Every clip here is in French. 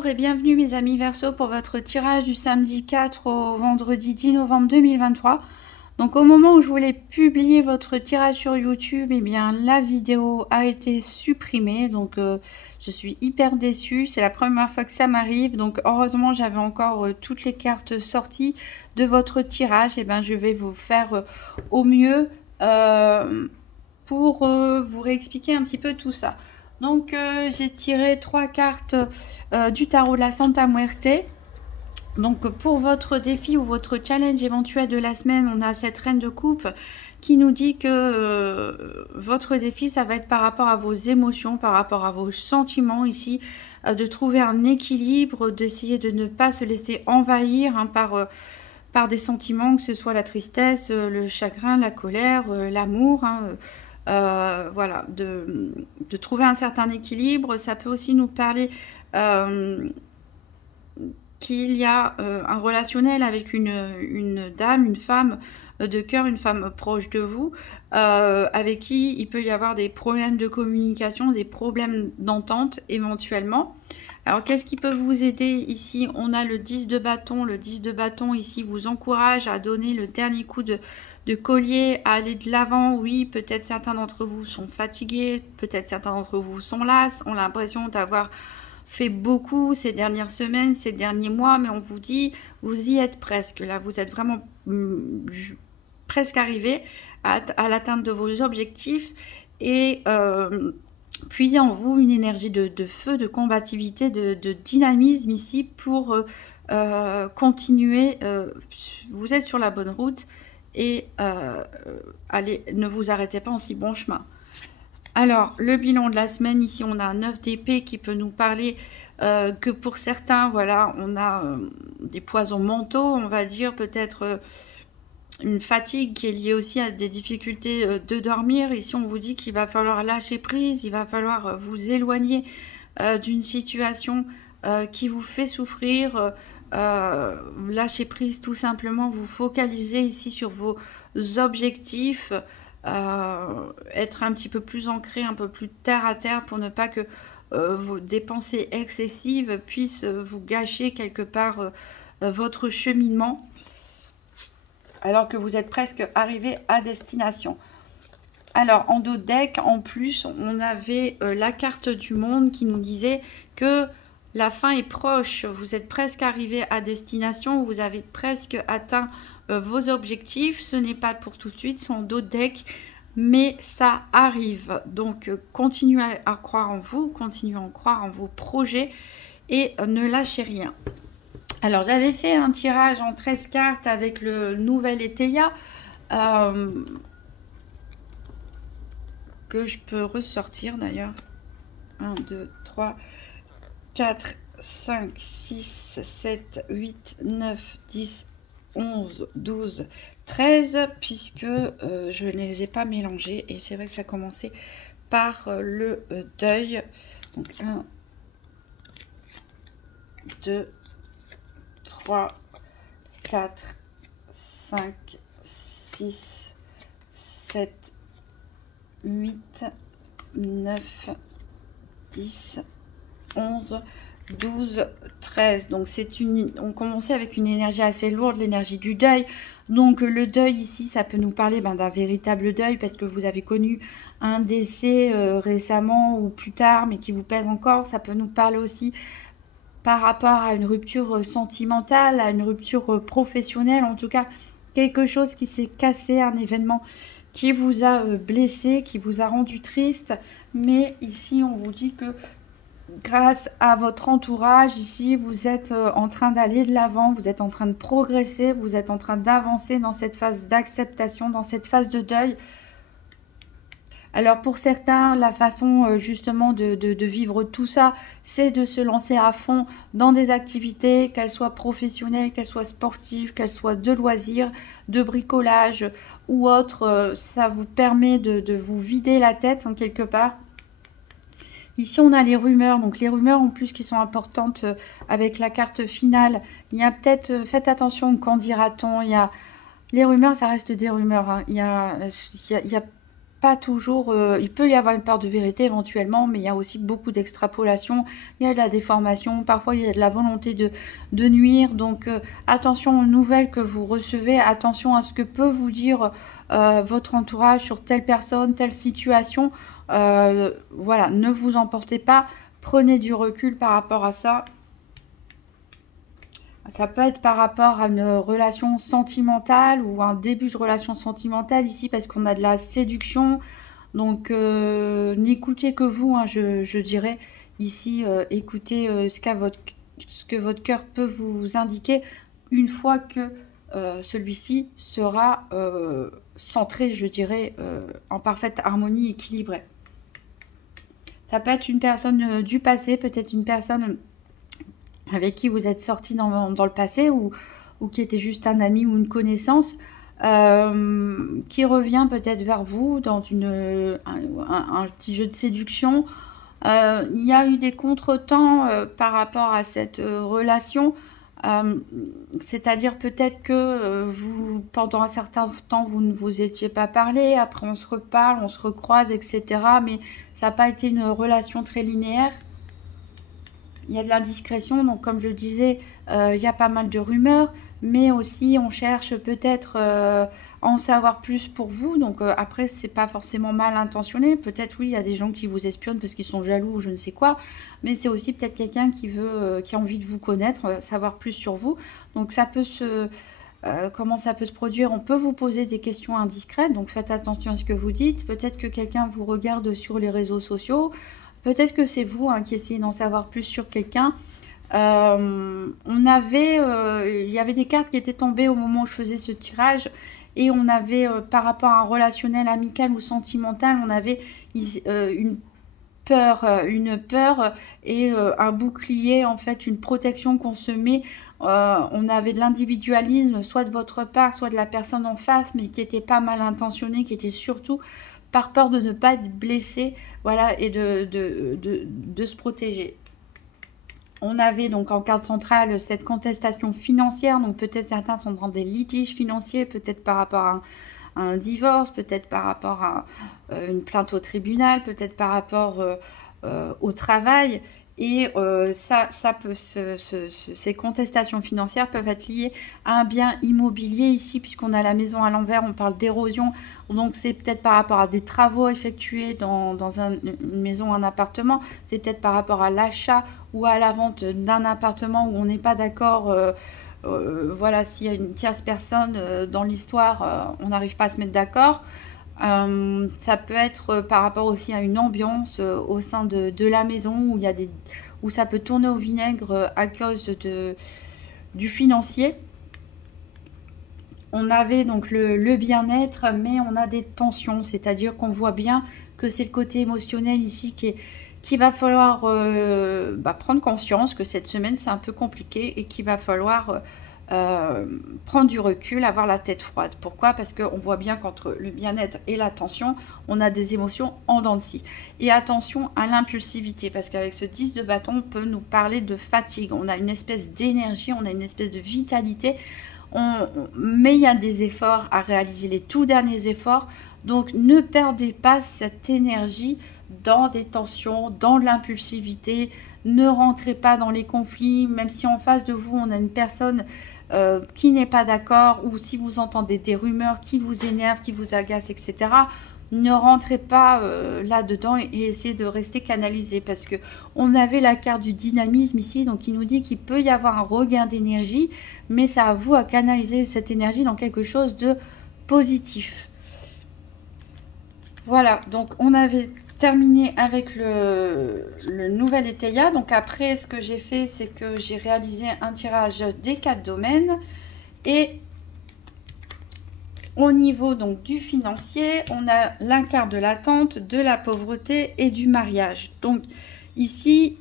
Bonjour et bienvenue mes amis Verseau pour votre tirage du samedi 4 au vendredi 10 novembre 2023. Donc au moment où je voulais publier votre tirage sur YouTube, eh bien la vidéo a été supprimée. Donc je suis hyper déçue, c'est la première fois que ça m'arrive. Donc heureusement j'avais encore toutes les cartes sorties de votre tirage. Et bien je vais vous faire au mieux pour vous réexpliquer un petit peu tout ça. Donc j'ai tiré 3 cartes du tarot de la Santa Muerte. Donc pour votre défi ou votre challenge éventuel de la semaine, on a cette reine de coupe qui nous dit que votre défi, ça va être par rapport à vos émotions, par rapport à vos sentiments ici, de trouver un équilibre, d'essayer de ne pas se laisser envahir par des sentiments, que ce soit la tristesse, le chagrin, la colère, l'amour, voilà, de trouver un certain équilibre. Ça peut aussi nous parler qu'il y a un relationnel avec une dame, une femme de cœur, une femme proche de vous, avec qui il peut y avoir des problèmes de communication, des problèmes d'entente éventuellement. Alors, qu'est-ce qui peut vous aider ici? On a le 10 de bâton. Le 10 de bâton ici vous encourage à donner le dernier coup de collier, à aller de l'avant. Oui, peut-être certains d'entre vous sont fatigués, peut-être certains d'entre vous sont las, ont l'impression d'avoir fait beaucoup ces dernières semaines, ces derniers mois, mais on vous dit, vous y êtes presque. Là, vous êtes vraiment presque arrivé à l'atteinte de vos objectifs et puisez en vous une énergie de feu, de combativité, de dynamisme ici pour continuer. Vous êtes sur la bonne route et allez, ne vous arrêtez pas en si bon chemin. Alors, le bilan de la semaine, ici, on a un 9 d'épée qui peut nous parler que pour certains, voilà, on a des poisons mentaux, on va dire, peut-être une fatigue qui est liée aussi à des difficultés de dormir. Ici, on vous dit qu'il va falloir lâcher prise, il va falloir vous éloigner d'une situation qui vous fait souffrir. Lâcher prise tout simplement, vous focaliser ici sur vos objectifs, être un petit peu plus ancré, un peu plus terre à terre pour ne pas que vos dépenses excessives puissent vous gâcher quelque part votre cheminement alors que vous êtes presque arrivé à destination. Alors en dos de deck, en plus, on avait la carte du monde qui nous disait que la fin est proche, vous êtes presque arrivé à destination, vous avez presque atteint vos objectifs. Ce n'est pas pour tout de suite, c'est en dos de deck, mais ça arrive. Donc continuez à croire en vous, continuez à croire en vos projets et ne lâchez rien. Alors j'avais fait un tirage en 13 cartes avec le nouvel Eteia que je peux ressortir d'ailleurs. 1, 2, 3, 4, 5, 6, 7, 8, 9, 10, 11, 12, 13, puisque je ne les ai pas mélangés. Et c'est vrai que ça commençait par le deuil. Donc 1, 2, 3, 4, 5, 6, 7, 8, 9, 10, 11, 12, 13. Donc on commençait avec une énergie assez lourde, l'énergie du deuil. Donc le deuil ici, ça peut nous parler d'un véritable deuil parce que vous avez connu un décès récemment ou plus tard, mais qui vous pèse encore. Ça peut nous parler aussi par rapport à une rupture sentimentale, à une rupture professionnelle, en tout cas quelque chose qui s'est cassé, un événement qui vous a blessé, qui vous a rendu triste. Mais ici, on vous dit que grâce à votre entourage, ici, vous êtes en train d'aller de l'avant, vous êtes en train de progresser, vous êtes en train d'avancer dans cette phase d'acceptation, dans cette phase de deuil. Alors pour certains, la façon justement de vivre tout ça, c'est de se lancer à fond dans des activités, qu'elles soient professionnelles, qu'elles soient sportives, qu'elles soient de loisirs, de bricolage ou autre. Ça vous permet de vous vider la tête en quelque part. Ici, on a les rumeurs. Donc les rumeurs en plus qui sont importantes avec la carte finale. Il y a peut-être, faites attention, qu'en dira-t-on. Il y a les rumeurs, ça reste des rumeurs. Hein. Il y a pas toujours, il peut y avoir une part de vérité éventuellement, mais il y a aussi beaucoup d'extrapolation, il y a de la déformation, parfois il y a de la volonté de nuire, donc attention aux nouvelles que vous recevez, attention à ce que peut vous dire votre entourage sur telle personne, telle situation, voilà, ne vous emportez pas, prenez du recul par rapport à ça. Ça peut être par rapport à une relation sentimentale ou un début de relation sentimentale ici parce qu'on a de la séduction. Donc n'écoutez que vous, hein, je dirais ici, écoutez ce que votre cœur peut vous indiquer une fois que celui-ci sera centré, je dirais, en parfaite harmonie équilibrée. Ça peut être une personne du passé, peut-être une personne avec qui vous êtes sorti dans le passé ou qui était juste un ami ou une connaissance qui revient peut-être vers vous dans un petit jeu de séduction. Il y a eu des contretemps par rapport à cette relation. C'est-à-dire peut-être que vous, pendant un certain temps, vous ne vous étiez pas parlé, après on se reparle, on se recroise, etc. Mais ça n'a pas été une relation très linéaire. Il y a de l'indiscrétion, donc comme je disais, il y a pas mal de rumeurs, mais aussi on cherche peut-être à en savoir plus pour vous. Donc après, c'est pas forcément mal intentionné. Peut-être oui, il y a des gens qui vous espionnent parce qu'ils sont jaloux ou je ne sais quoi, mais c'est aussi peut-être quelqu'un qui veut, qui a envie de vous connaître, savoir plus sur vous. Donc ça peut comment ça peut se produire? On peut vous poser des questions indiscrètes, donc faites attention à ce que vous dites. Peut-être que quelqu'un vous regarde sur les réseaux sociaux. Peut-être que c'est vous qui essayez d'en savoir plus sur quelqu'un. Il y avait des cartes qui étaient tombées au moment où je faisais ce tirage. Et on avait, par rapport à un relationnel amical ou sentimental, on avait une peur et un bouclier, en fait, une protection qu'on se met. On avait de l'individualisme, soit de votre part, soit de la personne en face, mais qui était pas mal intentionné, qui était surtout par peur de ne pas être blessé, voilà, et de se protéger. On avait donc en carte centrale cette contestation financière, donc peut-être certains sont dans des litiges financiers, peut-être par rapport à un divorce, peut-être par rapport à une plainte au tribunal, peut-être par rapport au travail. Et ces contestations financières peuvent être liées à un bien immobilier ici, puisqu'on a la maison à l'envers, on parle d'érosion. Donc c'est peut-être par rapport à des travaux effectués dans une maison, un appartement. C'est peut-être par rapport à l'achat ou à la vente d'un appartement où on n'est pas d'accord. Voilà, s'il y a une tierce personne dans l'histoire, on n'arrive pas à se mettre d'accord. Ça peut être par rapport aussi à une ambiance au sein de la maison où ça peut tourner au vinaigre à cause du financier. On avait donc le bien-être, mais on a des tensions, c'est-à-dire qu'on voit bien que c'est le côté émotionnel ici qu'il va falloir prendre conscience que cette semaine c'est un peu compliqué et qu'il va falloir prendre du recul, avoir la tête froide. Pourquoi? Parce qu'on voit bien qu'entre le bien-être et la tension, on a des émotions en dents de scie. Et attention à l'impulsivité, parce qu'avec ce 10 de bâton, on peut nous parler de fatigue. On a une espèce d'énergie, on a une espèce de vitalité, mais il y a des efforts à réaliser, les tout derniers efforts. Donc ne perdez pas cette énergie dans des tensions, dans l'impulsivité. Ne rentrez pas dans les conflits, même si en face de vous, on a une personne qui n'est pas d'accord, ou si vous entendez des rumeurs qui vous énervent, qui vous agacent, etc. Ne rentrez pas là-dedans et essayez de rester canalisé, parce que on avait la carte du dynamisme ici, donc il nous dit qu'il peut y avoir un regain d'énergie, mais c'est à vous à canaliser cette énergie dans quelque chose de positif. Voilà, donc on avait terminé avec le nouvel Éteilla. Donc après, ce que j'ai fait, c'est que j'ai réalisé un tirage des 4 domaines. Et au niveau donc du financier, on a la carte de l'attente, de la pauvreté et du mariage. Donc ici,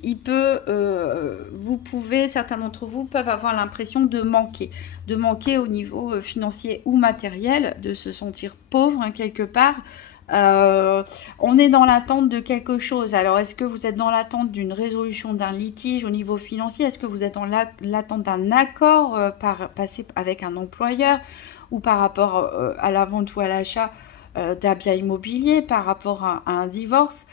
certains d'entre vous peuvent avoir l'impression de manquer au niveau financier ou matériel, de se sentir pauvre quelque part. On est dans l'attente de quelque chose. Alors, est-ce que vous êtes dans l'attente d'une résolution d'un litige au niveau financier? Est-ce que vous êtes dans l'attente d'un accord passé avec un employeur, ou par rapport à la vente ou à l'achat d'un bien immobilier, par rapport à un divorce.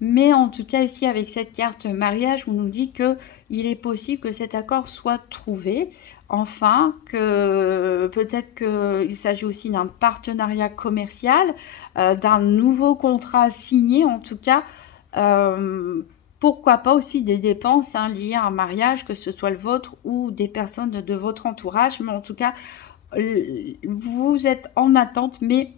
Mais en tout cas, ici, avec cette carte mariage, on nous dit que il est possible que cet accord soit trouvé. Enfin, que peut-être qu'il s'agit aussi d'un partenariat commercial, d'un nouveau contrat signé, en tout cas. Pourquoi pas aussi des dépenses liées à un mariage, que ce soit le vôtre ou des personnes de votre entourage. Mais en tout cas, vous êtes en attente, mais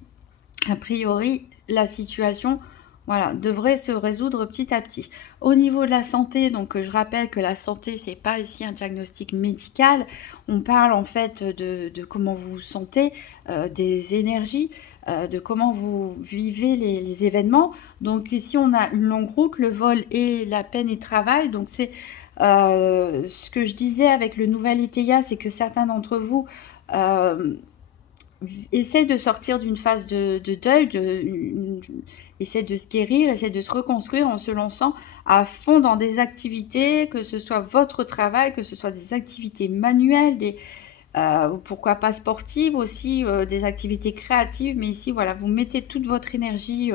a priori, la situation, voilà, devrait se résoudre petit à petit. Au niveau de la santé, donc je rappelle que la santé, c'est pas ici un diagnostic médical. On parle en fait de comment vous vous sentez, des énergies, de comment vous vivez les événements. Donc ici, on a une longue route, le vol et la peine et travail. Donc c'est ce que je disais avec le nouvel ETIA, c'est que certains d'entre vous essaie de sortir d'une phase de deuil, essaie de se guérir, essaie de se reconstruire en se lançant à fond dans des activités, que ce soit votre travail, que ce soit des activités manuelles, pourquoi pas sportives aussi, des activités créatives. Mais ici, voilà, vous mettez toute votre énergie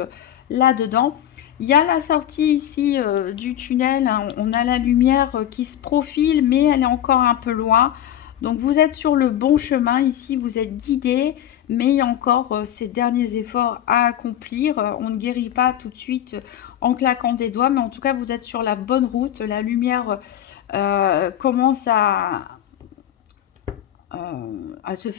là-dedans. Il y a la sortie ici du tunnel, hein. On a la lumière qui se profile, mais elle est encore un peu loin. Donc vous êtes sur le bon chemin ici, vous êtes guidé, mais il y a encore ces derniers efforts à accomplir. On ne guérit pas tout de suite en claquant des doigts, mais en tout cas vous êtes sur la bonne route. La lumière commence à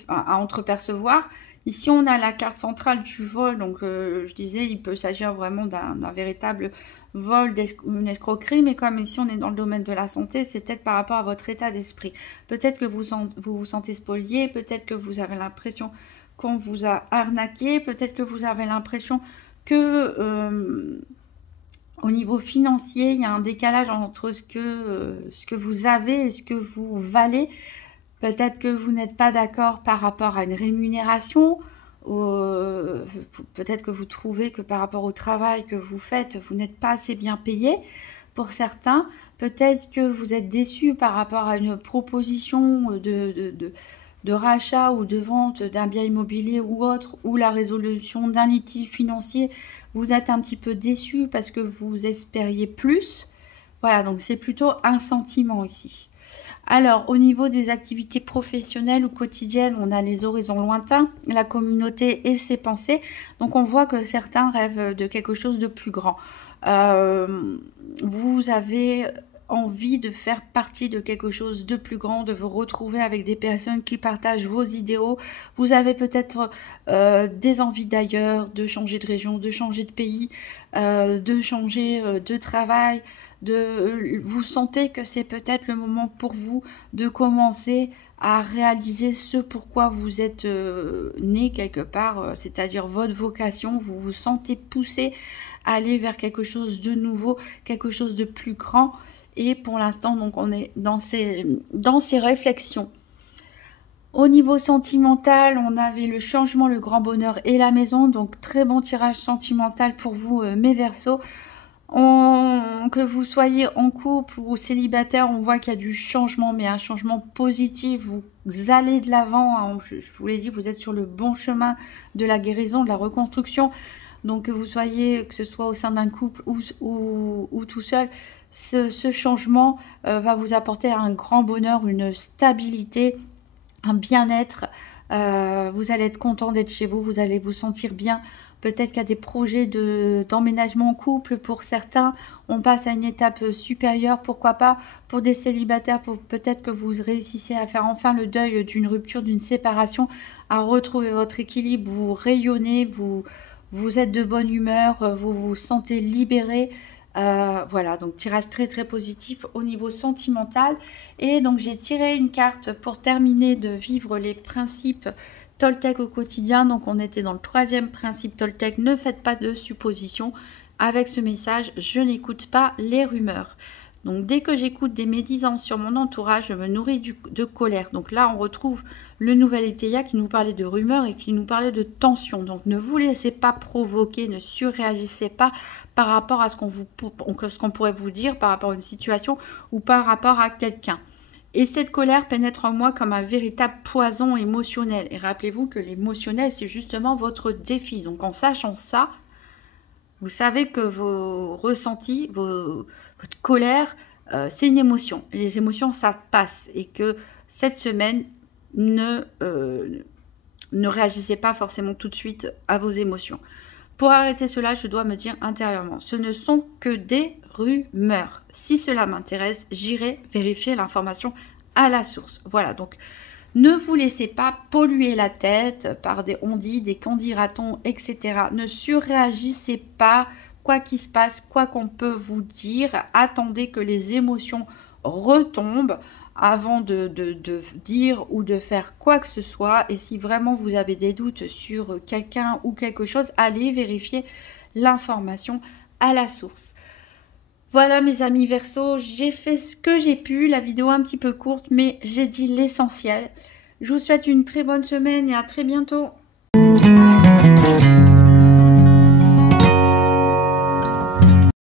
entrepercevoir. Ici on a la carte centrale du vol, donc je disais il peut s'agir vraiment d'un véritable vol, une escroquerie, mais comme ici on est dans le domaine de la santé, c'est peut-être par rapport à votre état d'esprit. Peut-être que vous vous sentez spolié, peut-être que vous avez l'impression qu'on vous a arnaqué, peut-être que vous avez l'impression que au niveau financier, il y a un décalage entre ce que vous avez et ce que vous valez. Peut-être que vous n'êtes pas d'accord par rapport à une rémunération. Peut-être que vous trouvez que par rapport au travail que vous faites, vous n'êtes pas assez bien payé pour certains. Peut-être que vous êtes déçu par rapport à une proposition de rachat ou de vente d'un bien immobilier ou autre, ou la résolution d'un litige financier. Vous êtes un petit peu déçu parce que vous espériez plus. Voilà, donc c'est plutôt un sentiment ici. Alors, au niveau des activités professionnelles ou quotidiennes, on a les horizons lointains, la communauté et ses pensées. Donc, on voit que certains rêvent de quelque chose de plus grand. Vous avez envie de faire partie de quelque chose de plus grand, de vous retrouver avec des personnes qui partagent vos idéaux. Vous avez peut-être des envies d'ailleurs, de changer de région, de changer de pays, de changer de travail. Vous sentez que c'est peut-être le moment pour vous de commencer à réaliser ce pourquoi vous êtes né quelque part, c'est-à-dire votre vocation. Vous vous sentez poussé à aller vers quelque chose de nouveau, quelque chose de plus grand. Et pour l'instant, donc, on est dans ces réflexions. Au niveau sentimental, on avait le changement, le grand bonheur et la maison. Donc, très bon tirage sentimental pour vous, mes Verseaux. Que vous soyez en couple ou célibataire, on voit qu'il y a du changement, mais un changement positif. Vous allez de l'avant, hein. Je vous l'ai dit, vous êtes sur le bon chemin de la guérison, de la reconstruction. Donc que vous soyez, que ce soit au sein d'un couple ou tout seul, ce changement va vous apporter un grand bonheur, une stabilité, un bien-être. Vous allez être content d'être chez vous, vous allez vous sentir bien. Peut-être qu'il y a des projets d'emménagement en couple pour certains. On passe à une étape supérieure, pourquoi pas pour des célibataires. Peut-être que vous réussissez à faire enfin le deuil d'une rupture, d'une séparation, à retrouver votre équilibre. Vous rayonnez, vous êtes de bonne humeur, vous vous sentez libéré. Voilà, donc tirage très très positif au niveau sentimental. Et donc j'ai tiré une carte pour terminer de vivre les principes Toltec au quotidien. Donc on était dans le 3e principe Toltec, ne faites pas de suppositions. Avec ce message, je n'écoute pas les rumeurs. Donc dès que j'écoute des médisances sur mon entourage, je me nourris de colère. Donc là on retrouve le nouvel ETIA qui nous parlait de rumeurs et qui nous parlait de tension. Donc ne vous laissez pas provoquer, ne surréagissez pas par rapport à ce qu'on pourrait vous dire, par rapport à une situation ou par rapport à quelqu'un. Et cette colère pénètre en moi comme un véritable poison émotionnel. Et rappelez-vous que l'émotionnel, c'est justement votre défi. Donc en sachant ça, vous savez que vos ressentis, votre colère, c'est une émotion. Et les émotions, ça passe. Et que cette semaine, ne réagissez pas forcément tout de suite à vos émotions. Pour arrêter cela, je dois me dire intérieurement, ce ne sont que des rumeurs. Si cela m'intéresse, j'irai vérifier l'information à la source. Voilà, donc ne vous laissez pas polluer la tête par des on-dit, des qu'en dira-t-on, etc. Ne surréagissez pas, quoi qu'il se passe, quoi qu'on peut vous dire. Attendez que les émotions retombent avant de dire ou de faire quoi que ce soit. Et si vraiment vous avez des doutes sur quelqu'un ou quelque chose, allez vérifier l'information à la source. Voilà mes amis Verseau, j'ai fait ce que j'ai pu, la vidéo un petit peu courte, mais j'ai dit l'essentiel. Je vous souhaite une très bonne semaine et à très bientôt.